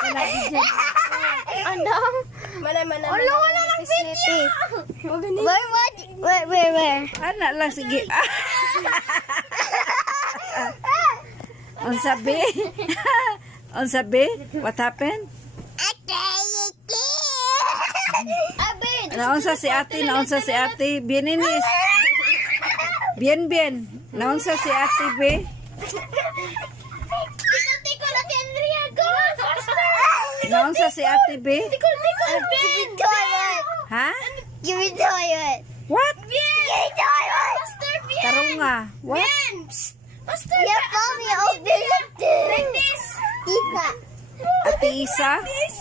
Wala. Ano? Mana, mana, Wala, wala ng video! Where, what? Where, where, where? Ana lang sige. On sabi? On sabi? What happened? Naunsa si ate, naunsa si ate. Bieninis. Bien, bien. Naunsa si ate, be. Tiko na si Andrea, go! Faster! Naunsa si ate, be. Tiko, tiko! Give me toilet! Ha? Give me toilet! What? Give me toilet! Faster, Bien! Tarunga. What? Bien! Faster! Yeah, mommy, I'll be like this! Like this! Ika! Ate Isa? Like this!